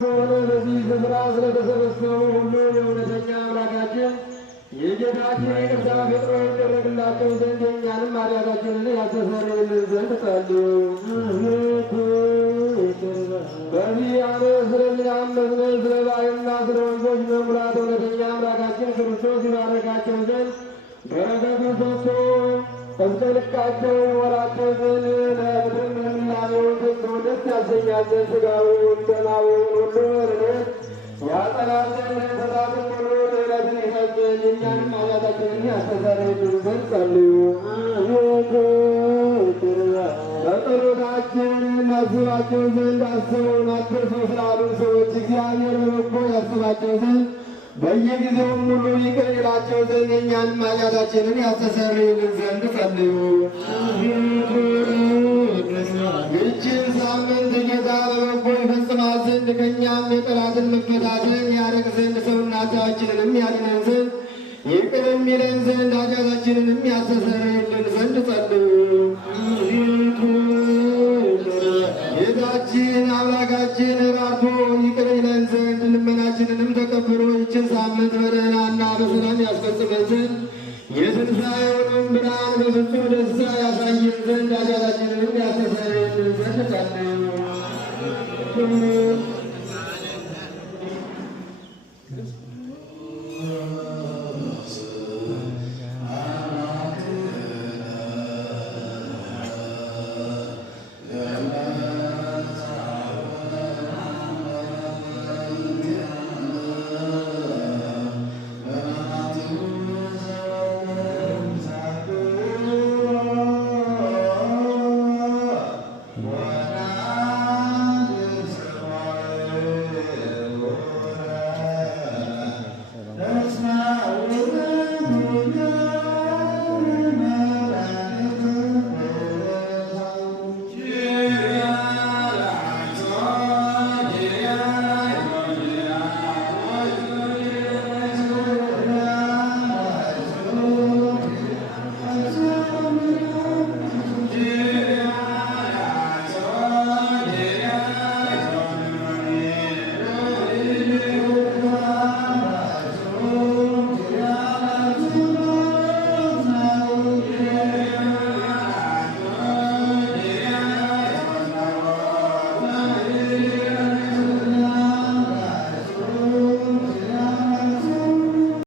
በዚህ ስፍራ ስለተሰበሰቡ ሁሉ የእውነተኛ አምላካችን የጌታችን ይቅርታ ፈጥኖ ይደረግላቸው ዘንድ የእኛንም ኃጢአታችንን ያስተሰርይልን ዘንድ ጸልዩ። በዚህ ዓመት ስለዚህ አመፅን ስለ ባሕርና ስለ ወንዞች መሙላት እውነተኛ አምላካችን ክርስቶስ ይባረካቸው ዘንድ በረከቱ ሰጥቶ እስከ ልካቸው ይሞላቸው ዘንድ ለምድርም ልምላሜውን ሰጥቶ ደስ ያሰኛል ዘንድ ሥጋውን ደማውን ሁሉ በረከት ያጸናል ዘንድ እንስሳትን ሁሉ ልዕለትን ይሰጥ ዘንድ የእኛንም ኃጢአታችንን ያስተሰርይልን ዘንድ ጸልዩ። በጸሎታችን እናስባቸው ዘንድ አስበውን አትርሱ ስላሉን ሰዎች እግዚአብሔር በበጎ ያስባቸው ዘንድ በየጊዜውም ሁሉ ይቅር ይላቸው ዘንድ የእኛንም ኃጢአታችንን ያስተሰርይልን ዘንድ ጸልዩ። ይህችን ሳምንት ጌታ በበጎ ይፈጽማት ዘንድ ከእኛም የጠላትን መፈታትን ያርቅ ዘንድ ሰውነታችንንም ያድነን ዘንድ ይቅር የሚለን ዘንድ ኃጢአታችንንም ያስተሰርይልን ዘንድ ጸልዩ።